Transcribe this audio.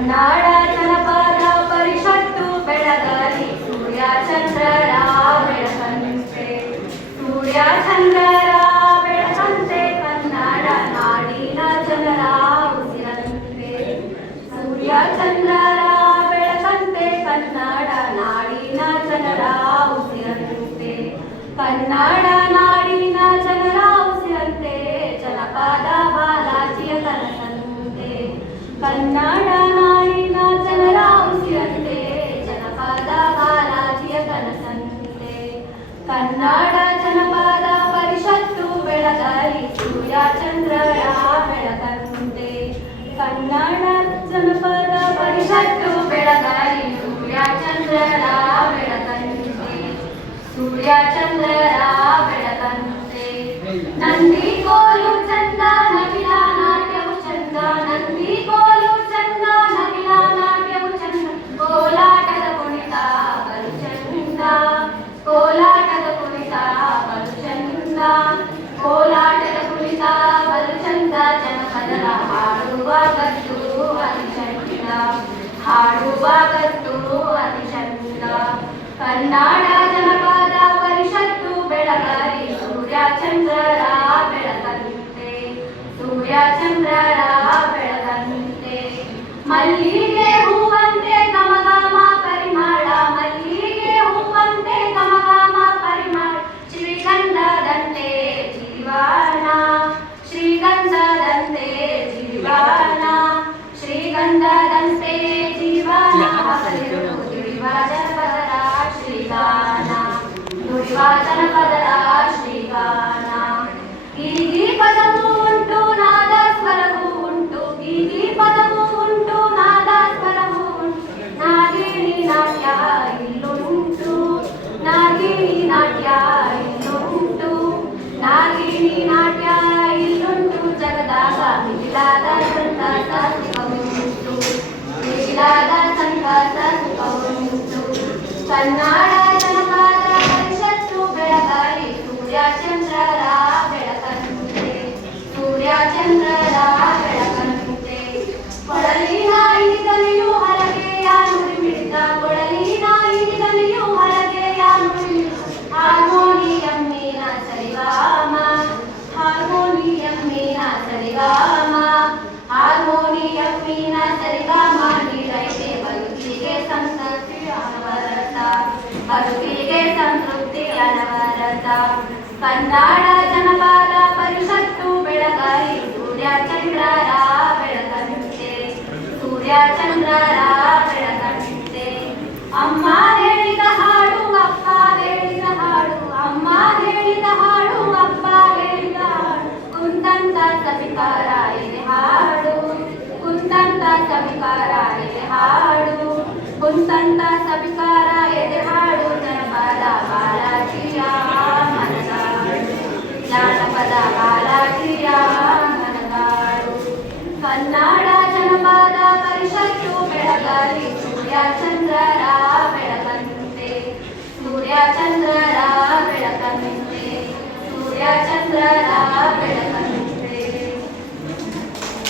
ಕನ್ನಡ ಜನಪದ ಪರಿಷತ್ತು ಬೆಳಗಲಿ ಸೂರ್ಯ ಚಂದ್ರರ ಬೆಳಕಂತೆ ಸೂರ್ಯ ಚಂದ್ರರ ಬೆಳಕಂತೆ ಕನ್ನಡ ನಾಡಿನ ಜನರ ಉಸಿರಂತೆ ಸೂರ್ಯ ಚಂದ್ರರ ಬೆಳಕಂತೆ ಕನ್ನಡ ನಾಡಿನ ಜನರ ಉಸಿರಂತೆ ಕನ್ನಡ ನಾಡಿನ ಜನರ ಉಸಿರಂತೆ ಜನಪದ ಬಾಲಾಜಿಯ ಕನಸಂತೆ ಕನ್ನಡ ಜನಪದ ಪರಿಷತ್ತು ಬೆಳಗಲಿ ಸೂರ್ಯ ಚಂದ್ರರ ಬೆಳಕಂತೆ ಸೂರ್ಯ ಚಂದ್ರರ ಬೆಳಕಂತೆ ನಂದಿ ಕೋಲು ಚಂದ ನವಿಲ ನಾಟ್ಯವು ಚಂದ ನಂದಿ ಕೋಲು ಚಂದ ನವಿಲ ನಾಟ್ಯವು ಚಂದ ಕೋಲಾಟದ ಕುಣಿತ ಬಲು ಚಂದ ಕೋಲಾಟದ ಹಾಡುವ ಗತ್ತು ಅತಿ ಚಂದ ಹಾಡುವ ಗತ್ತು ಅತಿ ಚಂದ ಕನ್ನಡ ಜನಪದ ಪರಿಷತ್ತು ಬೆಳಗಲಿ ಸೂರ್ಯ ಚಂದ್ರರ ಬೆಳಕಂತೆ ಸೂರ್ಯ ಚಂದ್ರರ ಕನ್ನಡ ಜನಪದ ಪರಿಷತ್ತು ಬೆಳಗಲಿ ಸೂರ್ಯ ಚಂದ್ರರ ಬೆಳಕಂತೆ ಸೂರ್ಯ ಚಂದ್ರರ ಬೆಳಕಂತೆ ಕೊಳಲಿನ ಇನಿದನಿಯು ಹಲಗೆಯ ನುಡಿ ಮಿಡಿತ ಕೊಳಲಿನ ಇನಿದನಿಯು ಹಲಗೆಯ ನುಡಿ ಮಿಡಿತ ಹಾರ್ಮೋನಿಯಂ ಮೀನ ಸರಿಗಾಮ ಹಾರ್ಮೋನಿಯಂ ಮೀನ ಸರಿಗಾಮ ಕನ್ನಡ ಜನಪದ ಪರಿಷತ್ತು ಬೆಳಗಲಿ ಸೂರ್ಯ ಚಂದ್ರರ ಬೆಳಕಂತೆ ಸೂರ್ಯ ಚಂದ್ರರ ಬೆಳಕಂತೆ ಅಮ್ಮ ತೂ ಬೆಳಗಲಿ ಸೂರ್ಯ ಚಂದ್ರರ ಬೆಳಕಂತೆ ಸೂರ್ಯ ಚಂದ್ರರ ಬೆಳಕಂತೆ ಸೂರ್ಯ ಚಂದ್ರರ